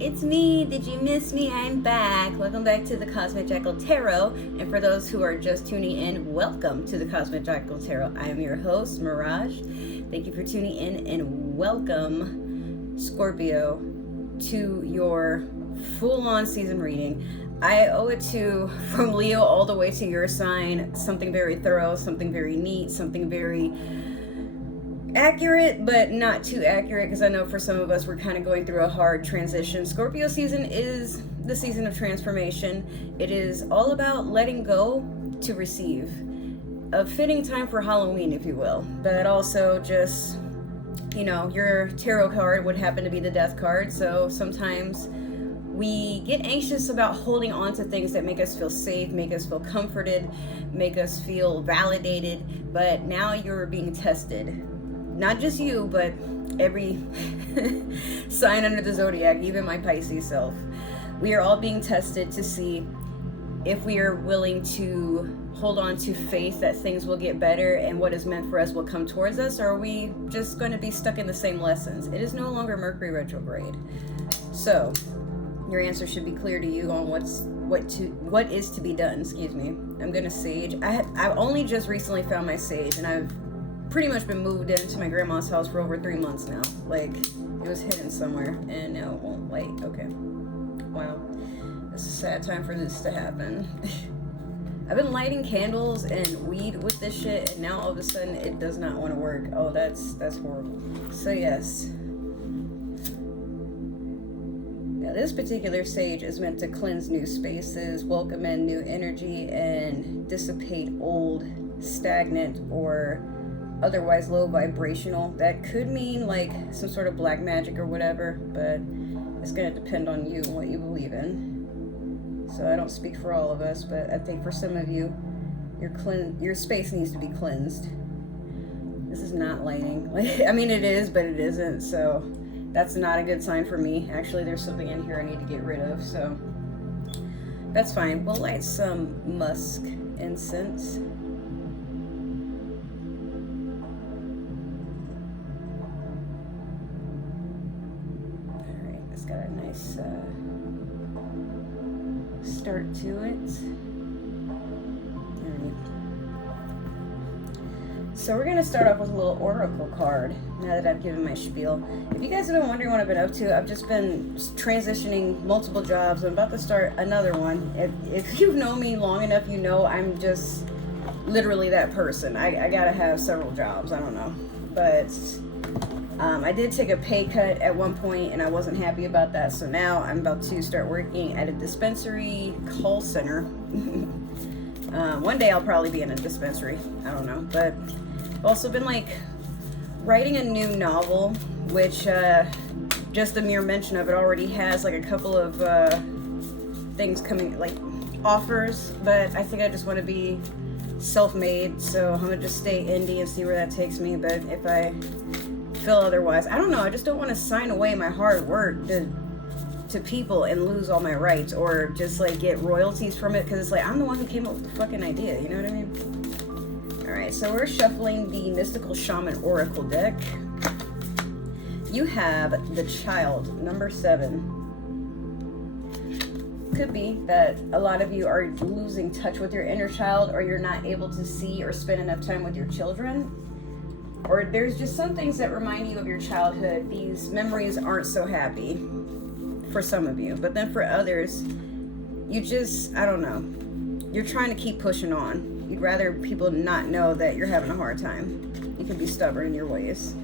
it's me. Did you miss me? I'm back. Welcome back to the Cosmic Jackal Tarot. And for those who are just tuning in, welcome to the Cosmic Jackal Tarot. I am your host, Mirage. Thank you for tuning in and welcome, Scorpio, to your full-on season reading. I owe it to, from Leo all the way to your sign, something very thorough, something very neat, something very accurate, but not too accurate, because I know for some of us we're kind of going through a hard transition. Scorpio season is the season of transformation. It is all about letting go to receive. A fitting time for Halloween, if you will. But also just, you know, your tarot card would happen to be the Death card, so sometimes we get anxious about holding on to things that make us feel safe, make us feel comforted, make us feel validated, but now you're being tested. Not just you, but every sign under the zodiac, even my Pisces self. We are all being tested to see if we are willing to hold on to faith that things will get better and what is meant for us will come towards us, or are we just going to be stuck in the same lessons? It is no longer Mercury retrograde. So your answer should be clear to you on what is to be done. Excuse me. I'm gonna sage. I've only just recently found my sage, and I've pretty much been moved into my grandma's house for over 3 months now. Like, it was hidden somewhere, and now it won't light. Okay. Wow. It's a sad time for this to happen. I've been lighting candles and weed with this shit, and now all of a sudden it does not want to work. Oh, that's horrible. So yes. Now this particular sage is meant to cleanse new spaces, welcome in new energy, and dissipate old, stagnant, or otherwise low vibrational. That could mean like some sort of black magic or whatever, but it's going to depend on you and what you believe in. So I don't speak for all of us, but I think for some of you, your space needs to be cleansed. This is not lighting. I mean, it is, but it isn't, so that's not a good sign for me. Actually, there's something in here I need to get rid of, so that's fine. We'll light some musk incense. Got a nice start to it. So we're going to start off with a little oracle card now that I've given my spiel. If you guys have been wondering what I've been up to, I've just been transitioning multiple jobs. I'm about to start another one. If you've known me long enough, you know I'm just literally that person. I gotta have several jobs. I don't know. But I did take a pay cut at one point, and I wasn't happy about that. So now I'm about to start working at a dispensary call center. One day I'll probably be in a dispensary. I don't know. But I've also been like writing a new novel, which just the mere mention of it already has like a couple of things coming, like offers. But I think I just want to be self-made. So I'm going to just stay indie and see where that takes me. But if I feel otherwise, I don't know, I just don't want to sign away my hard work to people and lose all my rights, or just like get royalties from it, because it's like I'm the one who came up with the fucking idea, you know what I mean? All right, so we're shuffling the Mystical Shaman Oracle deck. You have the Child, number 7. Could be that a lot of you are losing touch with your inner child, or you're not able to see or spend enough time with your children. Or there's just some things that remind you of your childhood. These memories aren't so happy for some of you. But then for others, you just, I don't know, you're trying to keep pushing on. You'd rather people not know that you're having a hard time. You can be stubborn in your ways.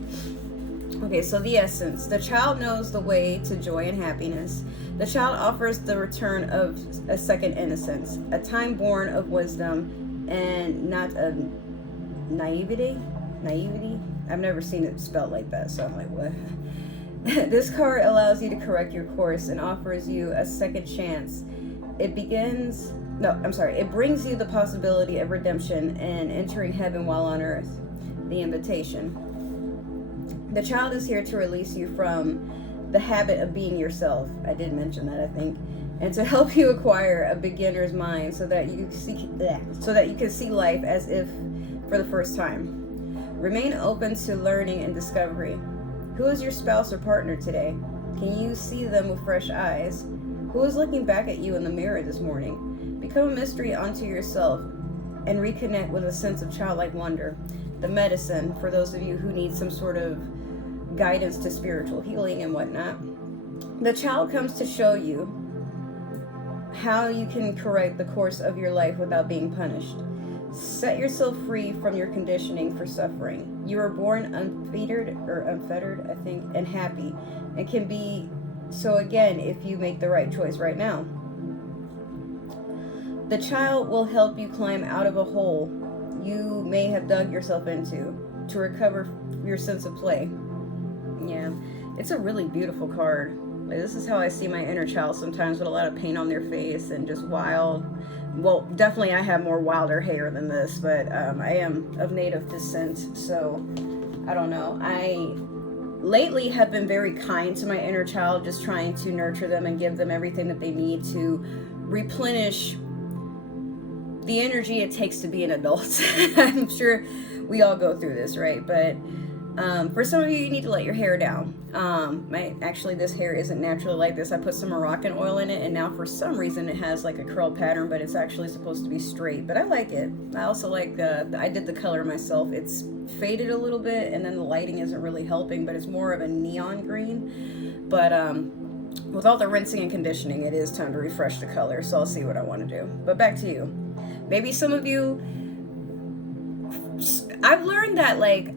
Okay, so the essence. The child knows the way to joy and happiness. The child offers the return of a second innocence, a time born of wisdom and not of naivety. I've never seen it spelled like that, so I'm like, what? This card allows you to correct your course and offers you a second chance. It brings you the possibility of redemption and entering heaven while on earth. The invitation. The child is here to release you from the habit of being yourself. I did mention that, I think. And to help you acquire a beginner's mind so that you can see life as if for the first time. Remain open to learning and discovery. Who is your spouse or partner today? Can you see them with fresh eyes? Who is looking back at you in the mirror this morning? Become a mystery unto yourself and reconnect with a sense of childlike wonder. The medicine, for those of you who need some sort of guidance to spiritual healing and whatnot. The child comes to show you how you can correct the course of your life without being punished. Set yourself free from your conditioning for suffering. You are born unfettered, I think, and happy, and can be so again if you make the right choice right now. The child will help you climb out of a hole you may have dug yourself into to recover your sense of play. Yeah, it's a really beautiful card. Like, this is how I see my inner child sometimes, with a lot of paint on their face and just wild. Well, definitely I have more wilder hair than this, but I am of native descent, so I don't know. I lately have been very kind to my inner child, just trying to nurture them and give them everything that they need to replenish the energy it takes to be an adult. I'm sure we all go through this, right? But for some of you, you need to let your hair down. Actually, this hair isn't naturally like this. I put some Moroccan oil in it, and now for some reason it has like a curl pattern, but it's actually supposed to be straight. But I like it. I also like I did the color myself. It's faded a little bit, and then the lighting isn't really helping, but it's more of a neon green. But with all the rinsing and conditioning, it is time to refresh the color, so I'll see what I want to do. But back to you. Maybe some of you, I've learned that like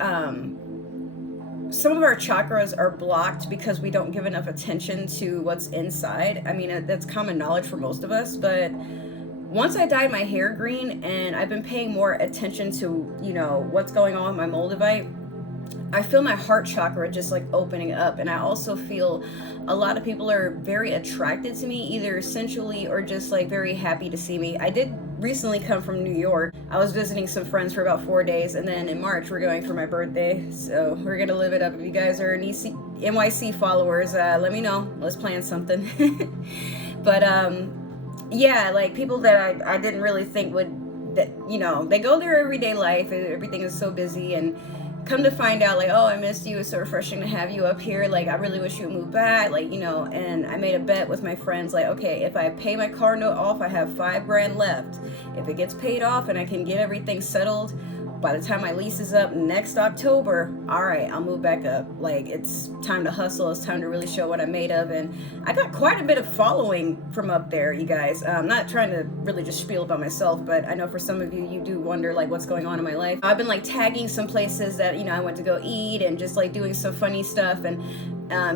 some of our chakras are blocked because we don't give enough attention to what's inside. I mean, that's common knowledge for most of us, but once I dyed my hair green and I've been paying more attention to, you know, what's going on with my Moldavite, I feel my heart chakra just like opening up. And I also feel a lot of people are very attracted to me, either sensually or just like very happy to see me. I did recently come from New York. I was visiting some friends for about 4 days, and then in March we're going for my birthday, so we're gonna live it up. If you guys are NYC followers, let me know. Let's plan something. But yeah, like people that I didn't really think would, that, you know, they go their everyday life and everything is so busy, and come to find out like, oh, I missed you, it's so refreshing to have you up here, like I really wish you would move back, like, you know. And I made a bet with my friends, like, okay, if I pay my car note off, I have $5,000 left. If it gets paid off and I can get everything settled by the time my lease is up next October, all right, I'll move back up. Like, it's time to hustle, it's time to really show what I'm made of. And I got quite a bit of following from up there, you guys. I'm not trying to really just spiel about myself, but I know for some of you, you do wonder like what's going on in my life. I've been like tagging some places that, you know, I went to go eat and just like doing some funny stuff. And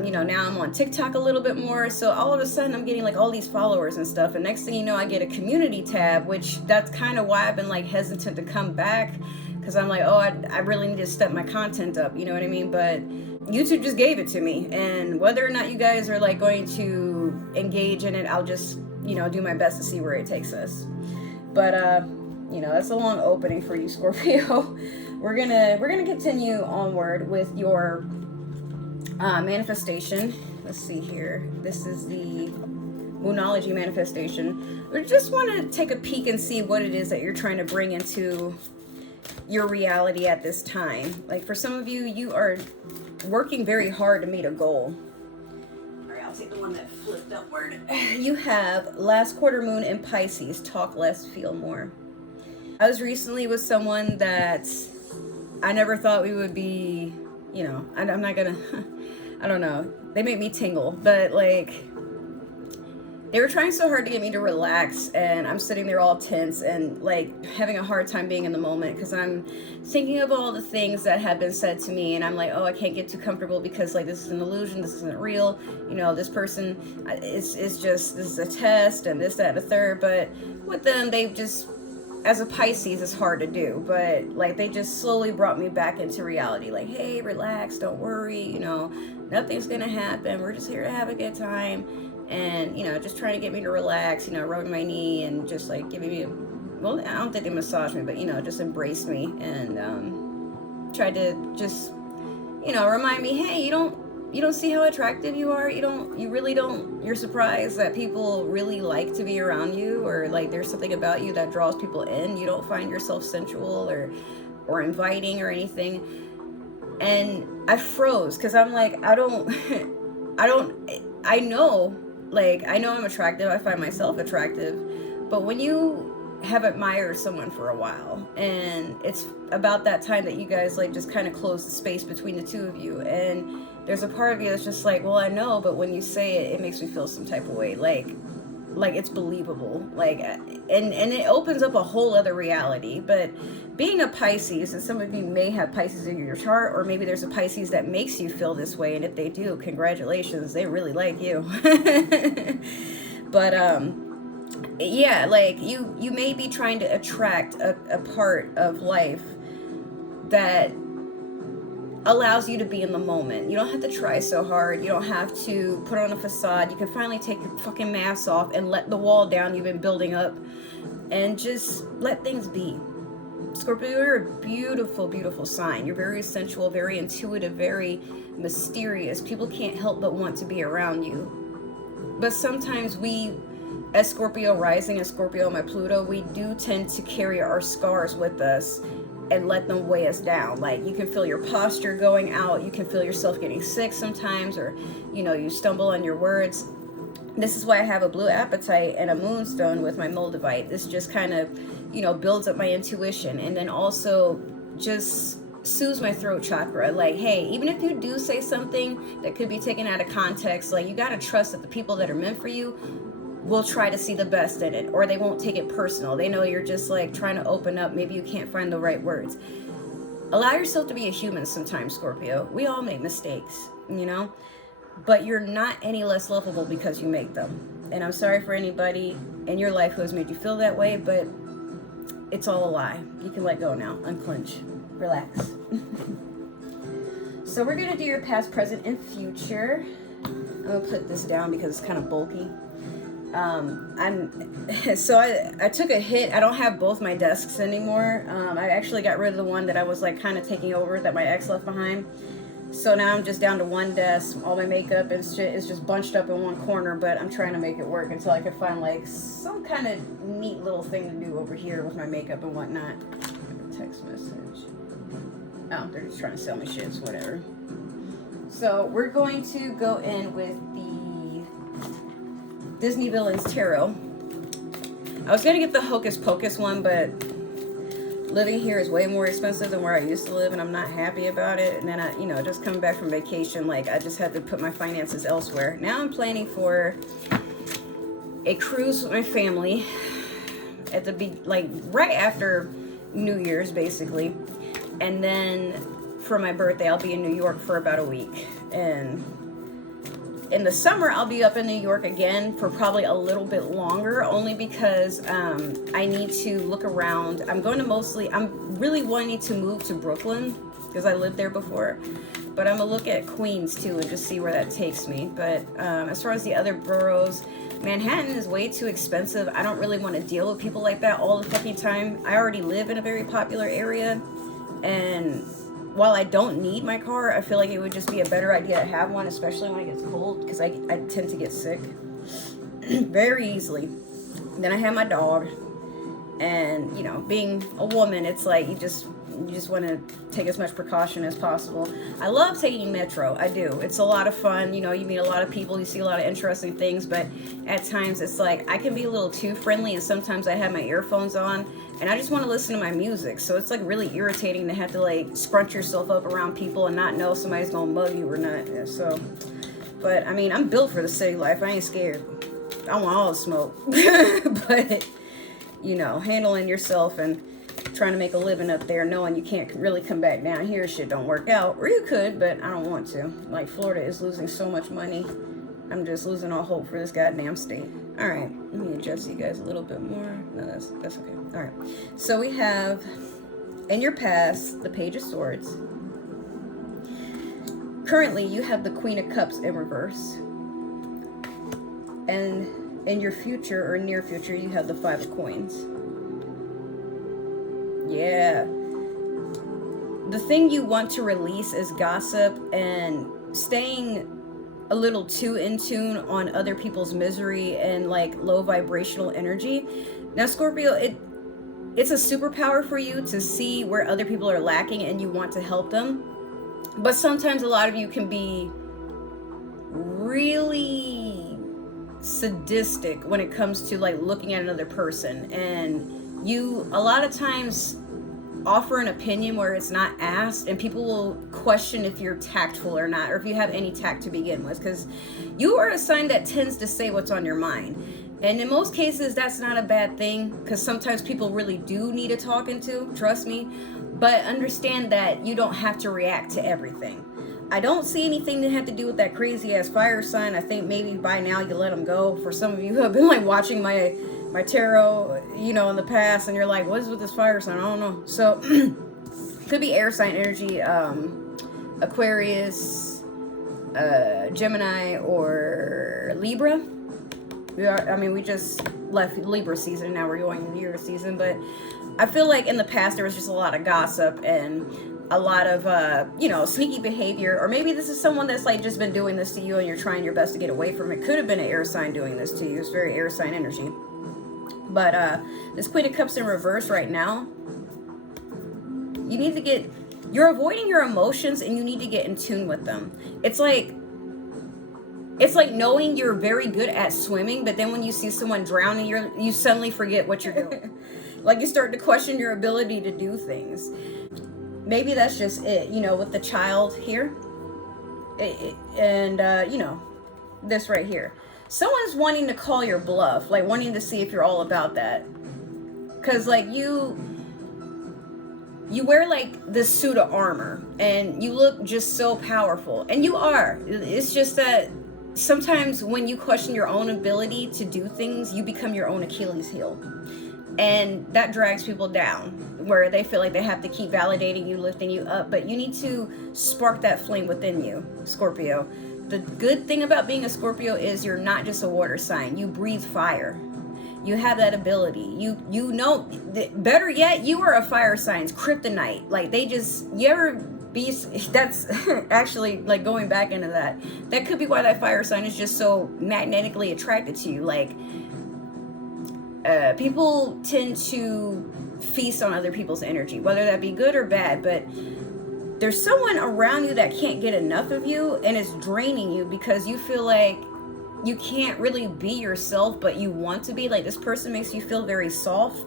you know, now I'm on TikTok a little bit more, so all of a sudden I'm getting like all these followers and stuff, and next thing you know, I get a community tab, which that's kind of why I've been like hesitant to come back, because I'm like, oh, I really need to step my content up, you know what I mean? But YouTube just gave it to me, and whether or not you guys are like going to engage in it, I'll just, you know, do my best to see where it takes us. But you know, that's a long opening for you, Scorpio. We're gonna continue onward with your manifestation. Let's see here. This is the Moonology manifestation. We just want to take a peek and see what it is that you're trying to bring into your reality at this time. Like for some of you, you are working very hard to meet a goal. All right, I'll take the one that flipped upward. You have last quarter moon in Pisces, talk less, feel more. I was recently with someone that I never thought we would be, you know, I'm not gonna, I don't know. They make me tingle, but like, they were trying so hard to get me to relax, and I'm sitting there all tense and like having a hard time being in the moment, because I'm thinking of all the things that have been said to me, and I'm like, oh, I can't get too comfortable because like this is an illusion, this isn't real, you know, this person, it's just, this is a test and this, that, and the third. But with them, they just, as a Pisces, it's hard to do, but like they just slowly brought me back into reality. Like, hey, relax, don't worry, you know, nothing's gonna happen. We're just here to have a good time. And, you know, just trying to get me to relax, you know, rubbing my knee and just like giving me, well, I don't think they massaged me, but, you know, just embraced me and tried to just, you know, remind me, hey, you don't see how attractive you are. You really don't, you're surprised that people really like to be around you, or like there's something about you that draws people in. You don't find yourself sensual or inviting or anything. And I froze, because I'm like, I don't I know, like, I know I'm attractive. I find myself attractive. But when you have admired someone for a while, and it's about that time that you guys, like, just kind of close the space between the two of you, and there's a part of you that's just like, well, I know, but when you say it, it makes me feel some type of way. Like it's believable, like, and it opens up a whole other reality. But being a Pisces, and some of you may have Pisces in your chart, or maybe there's a Pisces that makes you feel this way, and if they do, congratulations, they really like you. But yeah, like, you may be trying to attract a part of life that allows you to be in the moment. You don't have to try so hard. You don't have to put on a facade. You can finally take your fucking mask off and let the wall down you've been building up, and just let things be. Scorpio, you're a beautiful, beautiful sign. You're very sensual, very intuitive, very mysterious. People can't help but want to be around you. But sometimes we, as Scorpio rising and Scorpio my Pluto, we do tend to carry our scars with us and let them weigh us down. Like, you can feel your posture going out. You can feel yourself getting sick sometimes, or, you know, you stumble on your words. This is why I have a blue apatite and a moonstone with my moldavite. This just kind of, you know, builds up my intuition, and then also just soothes my throat chakra. Like, hey, even if you do say something that could be taken out of context, like, you got to trust that the people that are meant for you will try to see the best in it, or they won't take it personal. They know you're just, like, trying to open up. Maybe you can't find the right words. Allow yourself to be a human sometimes, Scorpio. We all make mistakes, you know, but you're not any less lovable because you make them. And I'm sorry for anybody in your life who has made you feel that way, but it's all a lie. You can let go now. Unclench. Relax. So we're going to do your past, present, and future. I'm going to put this down because it's kind of bulky. I took a hit. I don't have both my desks anymore. I actually got rid of the one that I was, like, kind of taking over that my ex left behind. So now I'm just down to one desk. All my makeup and shit is just bunched up in one corner, but I'm trying to make it work until I can find, like, some kind of neat little thing to do over here with my makeup and whatnot. Text message. Oh, they're just trying to sell me shit. It's whatever. So we're going to go in with the Disney Villains Tarot. I was gonna get the Hocus Pocus one, but living here is way more expensive than where I used to live, and I'm not happy about it. And then I, you know, just coming back from vacation, like, I just had to put my finances elsewhere. Now I'm planning for a cruise with my family at the like right after New Year's, basically, and then for my birthday I'll be in New York for about a week, and in the summer, I'll be up in New York again for probably a little bit longer, only because I need to look around. I'm really wanting to move to Brooklyn because I lived there before, but I'm gonna look at Queens too and just see where that takes me. But as far as the other boroughs, Manhattan is way too expensive. I don't really want to deal with people like that all the fucking time. I already live in a very popular area, and while I don't need my car, I feel like it would just be a better idea to have one, especially when it gets cold, because I tend to get sick very easily. Then I have my dog, and, you know, being a woman, it's like you just want to take as much precaution as possible. I love taking metro. I do. It's a lot of fun. You know, you meet a lot of people, you see a lot of interesting things, but at times it's like I can be a little too friendly, and sometimes I have my earphones on and I just want to listen to my music. So it's, like, really irritating to have to, like, scrunch yourself up around people and not know if somebody's gonna mug you or not. So, but I mean, I'm built for the city life. I ain't scared. I want all the smoke. But, you know, handling yourself and trying to make a living up there, knowing you can't really come back down here, shit don't work out. Or you could, but I don't want to. Like, Florida is losing so much money. I'm just losing all hope for this goddamn state. All right, let me adjust you guys a little bit more. No, that's okay. All right, so we have, in your past, the Page of Swords. Currently, you have the Queen of Cups in reverse. And in your future, or near future, you have the Five of Coins. Yeah. The thing you want to release is gossip and staying a little too in tune on other people's misery and, like, low vibrational energy. Now, Scorpio, it's a superpower for you to see where other people are lacking and you want to help them. But sometimes a lot of you can be really sadistic when it comes to like looking at another person, and you a lot of times offer an opinion where it's not asked, and people will question if you're tactful or not, or if you have any tact to begin with, because you are a sign that tends to say what's on your mind. And in most cases, that's not a bad thing, because sometimes people really do need a talking to, trust me. But understand that you don't have to react to everything. I don't see anything that had to do with that crazy ass fire sign. I think maybe by now you let them go. For some of you who have been like watching my tarot, you know, in the past, and you're like, what is with this fire sign? I don't know. So could be air sign energy, Aquarius, Gemini, or Libra. We just left Libra season. Now we're going into Libra season. But I feel like in the past there was just a lot of gossip and a lot of, sneaky behavior. Or maybe this is someone that's like just been doing this to you and you're trying your best to get away from it. Could have been an air sign doing this to you. It's very air sign energy. But this Queen of Cups in reverse right now, you're avoiding your emotions and you need to get in tune with them. It's like knowing you're very good at swimming, but then when you see someone drowning, you suddenly forget what you're doing. Like you start to question your ability to do things. Maybe that's just it, with the child here. This right here. Someone's wanting to call your bluff, like wanting to see if you're all about that. Because like you wear like this suit of armor and you look just so powerful. And you are. It's just that sometimes when you question your own ability to do things, you become your own Achilles heel. And that drags people down, where they feel like they have to keep validating you, lifting you up. But you need to spark that flame within you, Scorpio. The good thing about being a Scorpio is you're not just a water sign. You breathe fire. You have that ability. You know, better yet, you are a fire sign's kryptonite. Like that's actually like going back into that. That could be why that fire sign is just so magnetically attracted to you. Like, people tend to feast on other people's energy, whether that be good or bad, but there's someone around you that can't get enough of you, and it's draining you because you feel like you can't really be yourself, but you want to be. Like, this person makes you feel very soft,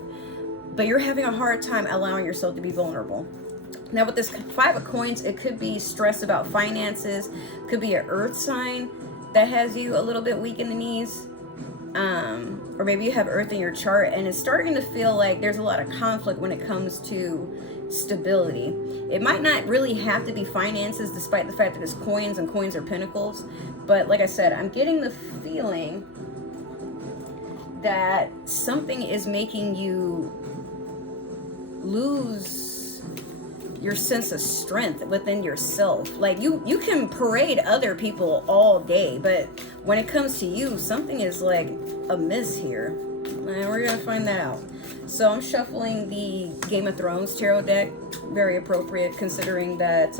but you're having a hard time allowing yourself to be vulnerable. Now with this Five of Coins, it could be stress about finances, could be an earth sign that has you a little bit weak in the knees. Or maybe you have earth in your chart and it's starting to feel like there's a lot of conflict when it comes to stability. It might not really have to be finances, despite the fact that it's coins and coins are pentacles. But like I said, I'm getting the feeling that something is making you lose your sense of strength within yourself. Like you can parade other people all day, but when it comes to you, something is like amiss here. And we're gonna find that out. So I'm shuffling the Game of Thrones tarot deck. Very appropriate considering that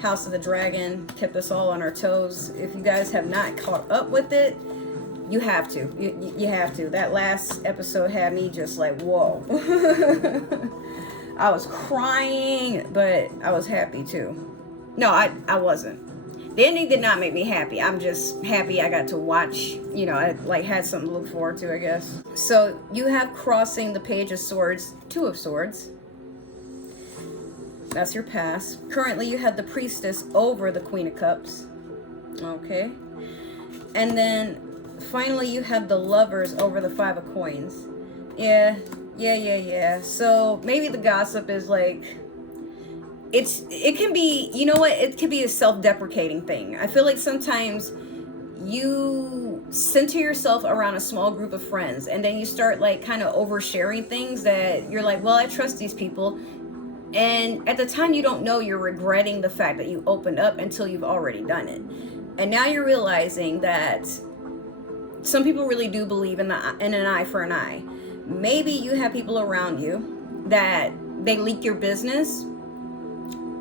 House of the Dragon kept us all on our toes. If you guys have not caught up with it, you have to. You have to. That last episode had me just like, whoa. I was crying, but I was happy too. No, I wasn't. The ending did not make me happy. I'm just happy I got to watch, I like had something to look forward to, I guess. So you have crossing the Page of Swords, Two of Swords. That's your past. Currently you have the Priestess over the Queen of Cups. Okay. And then finally you have the Lovers over the Five of Coins. Yeah. So maybe the gossip is like, it can be, it can be a self-deprecating thing. I feel like sometimes you center yourself around a small group of friends and then you start like kind of oversharing things that you're like, well, I trust these people. And at the time you don't know, you're regretting the fact that you opened up until you've already done it. And now you're realizing that some people really do believe in an eye for an eye. Maybe you have people around you that they leak your business.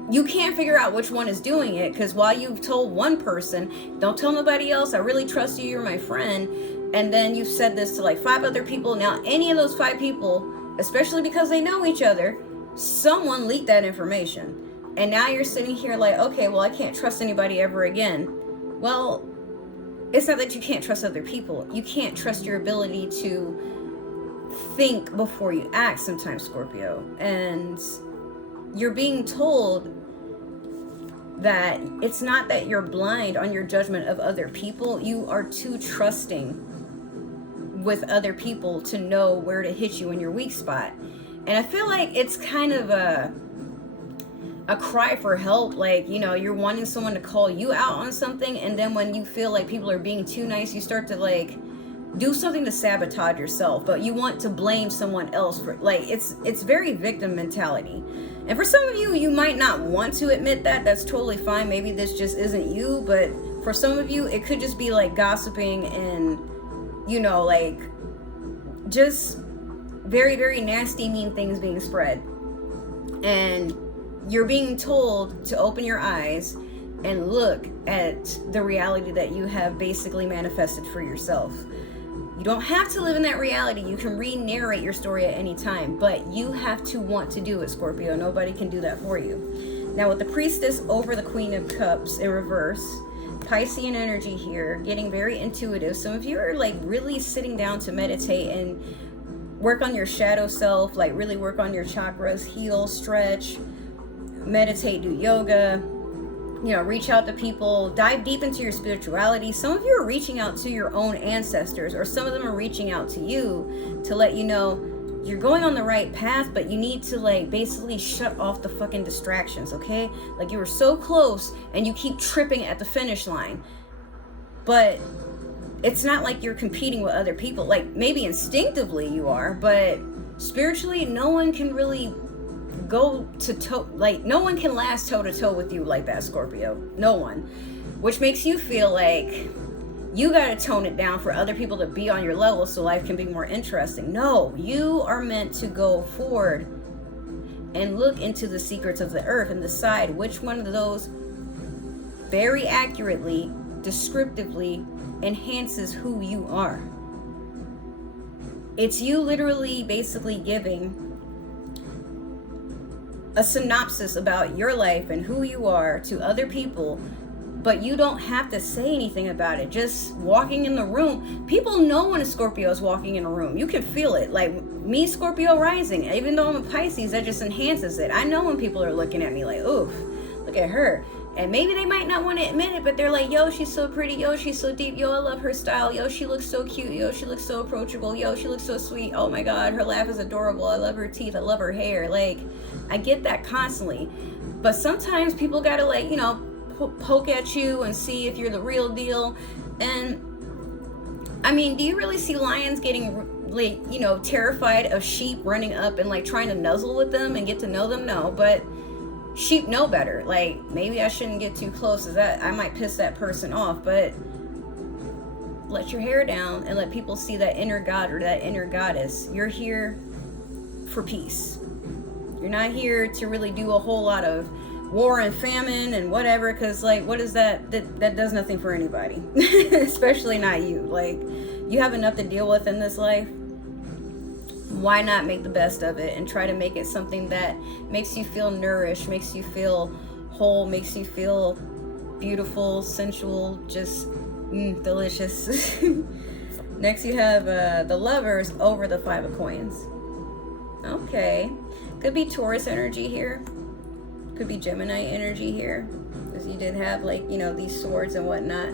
You can't figure out which one is doing it, because while you've told one person, don't tell nobody else, I really trust you, you're my friend, and then you've said this to like 5 other people. Now any of those 5 people, especially because they know each other, someone leaked that information. And now you're sitting here like, okay, well, I can't trust anybody ever again. Well, it's not that you can't trust other people. You can't trust your ability to think before you act sometimes, Scorpio. And you're being told that it's not that you're blind on your judgment of other people. You are too trusting with other people to know where to hit you in your weak spot. And I feel like it's kind of a cry for help. Like, you know, you're wanting someone to call you out on something, and then when you feel like people are being too nice, you start to like do something to sabotage yourself, but you want to blame someone else for, like, it's very victim mentality. And for some of you, you might not want to admit that. That's totally fine. Maybe this just isn't you, but for some of you, it could just be like gossiping and, you know, like just very, very nasty, mean things being spread. And you're being told to open your eyes and look at the reality that you have basically manifested for yourself. You don't have to live in that reality. You can re-narrate your story at any time, but you have to want to do it, Scorpio. Nobody can do that for you. Now, with the Priestess over the Queen of Cups in reverse, Piscean energy here, getting very intuitive. Some of you are like really sitting down to meditate and work on your shadow self, like really work on your chakras, heal, stretch, meditate, do yoga, you know, reach out to people, dive deep into your spirituality. Some of you are reaching out to your own ancestors, or some of them are reaching out to you to let you know you're going on the right path, but you need to like basically shut off the fucking distractions, okay? Like you were so close and you keep tripping at the finish line. But it's not like you're competing with other people. Like maybe instinctively you are, but spiritually no one can really go to toe, like no one can last toe to toe with you like that, Scorpio. No one. Which makes you feel like you gotta tone it down for other people to be on your level so life can be more interesting. No, you are meant to go forward and look into the secrets of the earth and decide which one of those very accurately, descriptively enhances who you are. It's you literally basically giving a synopsis about your life and who you are to other people, but you don't have to say anything about it. Just walking in the room, people know when a Scorpio is walking in a room. You can feel it. Like me, Scorpio rising, even though I'm a Pisces, that just enhances it. I know when people are looking at me like, oof, look at her. And maybe they might not want to admit it, but they're like, yo, she's so pretty. Yo, she's so deep. Yo, I love her style. Yo, she looks so cute. Yo, she looks so approachable. Yo, she looks so sweet. Oh my God, her laugh is adorable. I love her teeth. I love her hair. Like, I get that constantly. But sometimes people gotta like, you know, poke at you and see if you're the real deal. And I mean, do you really see lions getting like, you know, terrified of sheep running up and like trying to nuzzle with them and get to know them? No, but sheep know better. Like, maybe I shouldn't get too close, as that I might piss that person off, but let your hair down and let people see that inner god or that inner goddess. You're here for peace. You're not here to really do a whole lot of war and famine and whatever, because like, what is that does nothing for anybody. Especially not you. Like, you have enough to deal with in this life. Why not make the best of it and try to make it something that makes you feel nourished, makes you feel whole, makes you feel beautiful, sensual, just delicious. Next you have the Lovers over the Five of Coins. Okay, could be Taurus energy here, could be Gemini energy here, because you did have like, you know, these swords and whatnot.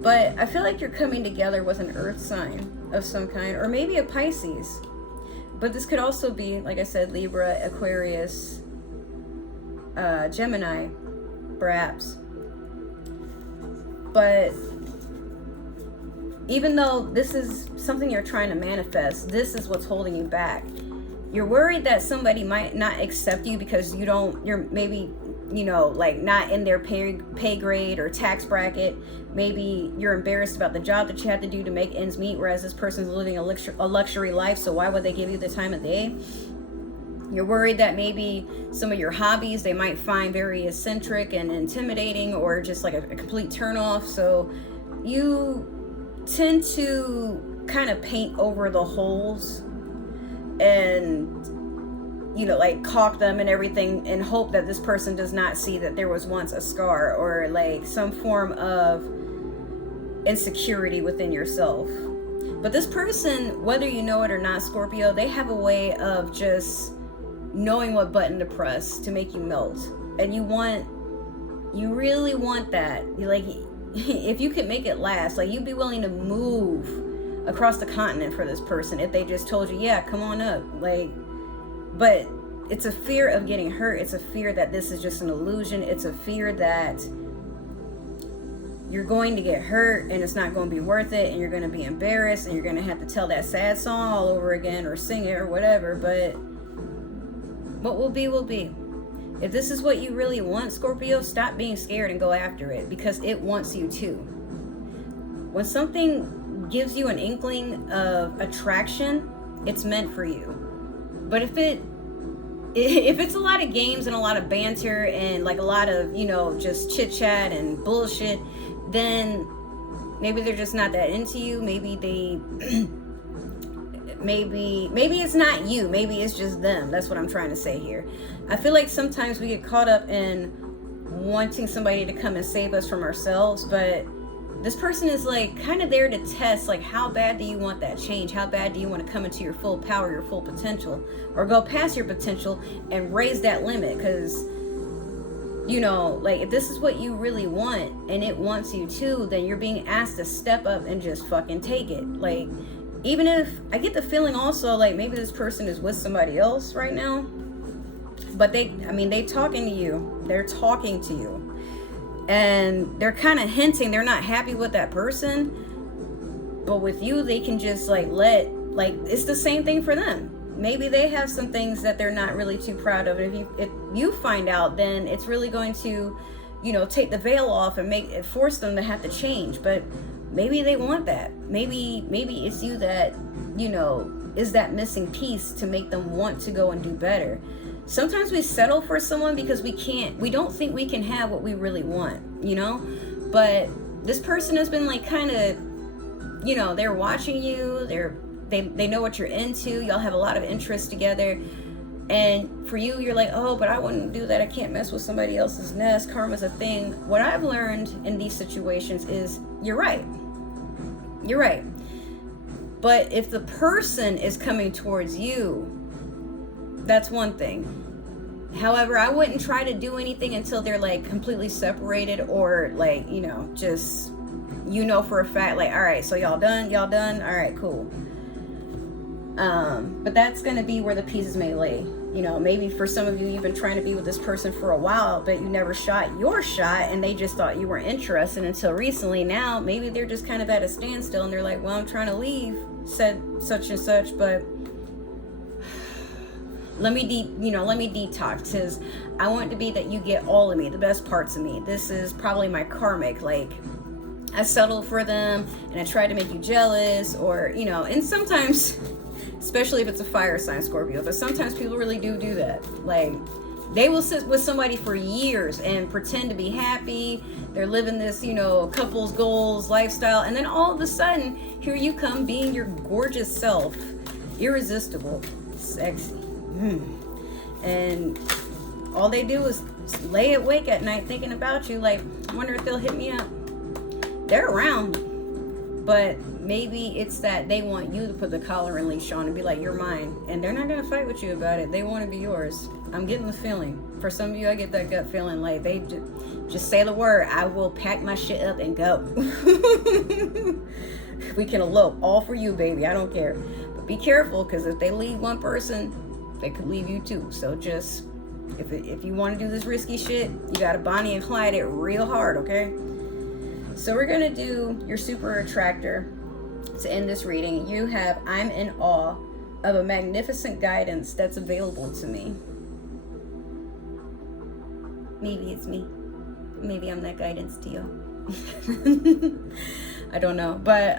But I feel like you're coming together with an earth sign of some kind, or maybe a Pisces. But this could also be, like I said, Libra, Aquarius, Gemini, perhaps. But even though this is something you're trying to manifest, this is what's holding you back. You're worried that somebody might not accept you because you're maybe, you know, like not in their pay grade or tax bracket. Maybe you're embarrassed about the job that you have to do to make ends meet, whereas this person's living a luxury life, so why would they give you the time of day? You're worried that maybe some of your hobbies they might find very eccentric and intimidating, or just like a complete turnoff. So you tend to kind of paint over the holes and, you know, like caulk them and everything and hope that this person does not see that there was once a scar or like some form of insecurity within yourself. But this person, whether you know it or not, Scorpio, they have a way of just knowing what button to press to make you melt. And you really want that. You like, if you could make it last, like you'd be willing to move across the continent for this person if they just told you, yeah, come on up. Like, but it's a fear of getting hurt. It's a fear that this is just an illusion. It's a fear that you're going to get hurt and it's not going to be worth it, and you're going to be embarrassed, and you're going to have to tell that sad song all over again or sing it or whatever. But what will be will be. If this is what you really want, Scorpio, stop being scared and go after it, because it wants you too. When something gives you an inkling of attraction, it's meant for you. But if it's a lot of games and a lot of banter and like a lot of, you know, just chit chat and bullshit, then maybe they're just not that into you. Maybe maybe it's not you. Maybe it's just them. That's what I'm trying to say here. I feel like sometimes we get caught up in wanting somebody to come and save us from ourselves, but this person is like kind of there to test, like, how bad do you want that change? How bad do you want to come into your full power, your full potential, or go past your potential and raise that limit? Because, you know, like, if this is what you really want and it wants you too, then you're being asked to step up and just fucking take it. Like, even if I get the feeling also, like, maybe this person is with somebody else right now, but they talking to you. They're talking to you. And they're kind of hinting they're not happy with that person. But with you, they can just it's the same thing for them. Maybe they have some things that they're not really too proud of. And if you find out, then it's really going to, you know, take the veil off and force them to have to change. But maybe they want that. Maybe it's you that, you know, is that missing piece to make them want to go and do better. Sometimes we settle for someone because we don't think we can have what we really want, you know? But this person has been like kind of, you know, they're watching you, they know what you're into, y'all have a lot of interest together. And for you, you're like, oh, but I wouldn't do that. I can't mess with somebody else's nest. Karma's a thing. What I've learned in these situations is you're right. You're right. But if the person is coming towards you, that's one thing. However, I wouldn't try to do anything until they're like completely separated, or like, you know, just, you know, for a fact, like, all right, so y'all done, all right, cool. But that's going to be where the pieces may lay. You know, maybe for some of you, you've been trying to be with this person for a while, but you never shot your shot and they just thought you weren't interested until recently. Now, maybe they're just kind of at a standstill and they're like, well, I'm trying to leave, said such and such, but let me detox, because I want it to be that you get all of me, the best parts of me. This is probably my karmic, like, I settled for them and I tried to make you jealous, or, you know, and sometimes, especially if it's a fire sign, Scorpio, but sometimes people really do that. Like, they will sit with somebody for years and pretend to be happy. They're living this, you know, couples goals lifestyle, and then all of a sudden, here you come being your gorgeous self, irresistible, sexy. And all they do is lay awake at night thinking about you, like, I wonder if they'll hit me up. They're around, but maybe it's that they want you to put the collar and leash on and be like, you're mine, and they're not gonna fight with you about it. They want to be yours. I'm getting the feeling. For some of you, I get that gut feeling, like, they just say the word, I will pack my shit up and go. We can elope, all for you, baby. I don't care. But be careful, because if they leave one person, they could leave you too. So just, if you want to do this risky shit, you gotta Bonnie and Clyde it real hard, okay? So we're gonna do your super attractor to end this reading. You have, I'm in awe of a magnificent guidance that's available to me. Maybe it's me. Maybe I'm that guidance to you. I don't know. But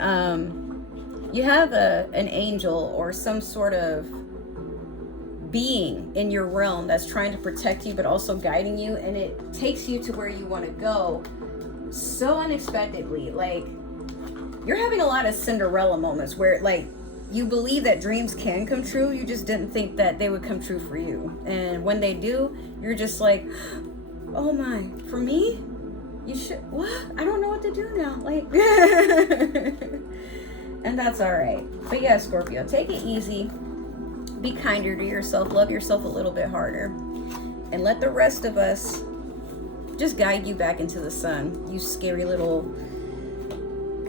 you have an angel or some sort of being in your realm that's trying to protect you but also guiding you, and it takes you to where you want to go so unexpectedly. Like, you're having a lot of Cinderella moments where, like, you believe that dreams can come true, you just didn't think that they would come true for you, and when they do, you're just like, oh my, for me? You should, what? I don't know what to do now. Like, and that's all right. But yeah, Scorpio, take it easy. Be kinder to yourself. Love yourself a little bit harder. And let the rest of us just guide you back into the sun. You scary little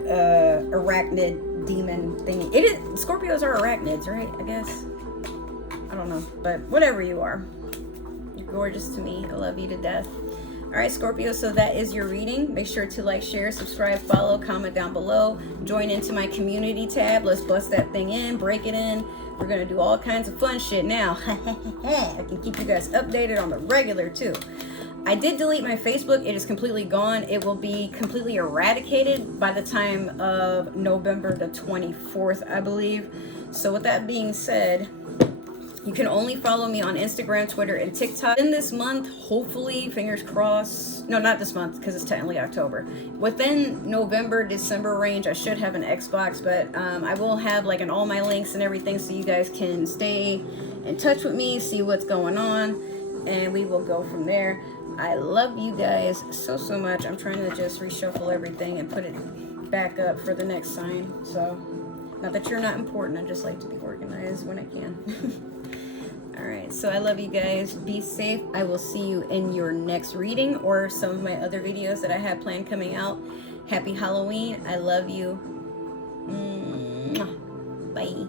arachnid demon thing. It is, Scorpios are arachnids, right? I guess. I don't know. But whatever you are. You're gorgeous to me. I love you to death. All right, Scorpio, so that is your reading. Make sure to like, share, subscribe, follow, comment down below. Join into my community tab. Let's bust that thing in, break it in. We're going to do all kinds of fun shit now. I can keep you guys updated on the regular, too. I did delete my Facebook. It is completely gone. It will be completely eradicated by the time of November the 24th, I believe. So with that being said, you can only follow me on Instagram, Twitter, and TikTok. In this month, hopefully, fingers crossed. No, not this month, because it's technically October. Within November, December range, I should have an Xbox, but I will have like all my links and everything so you guys can stay in touch with me, see what's going on, and we will go from there. I love you guys so, so much. I'm trying to just reshuffle everything and put it back up for the next sign. So, not that you're not important. I just like to be organized when I can. All right, so I love you guys. Be safe. I will see you in your next reading or some of my other videos that I have planned coming out. Happy Halloween. I love you. Mwah. Bye.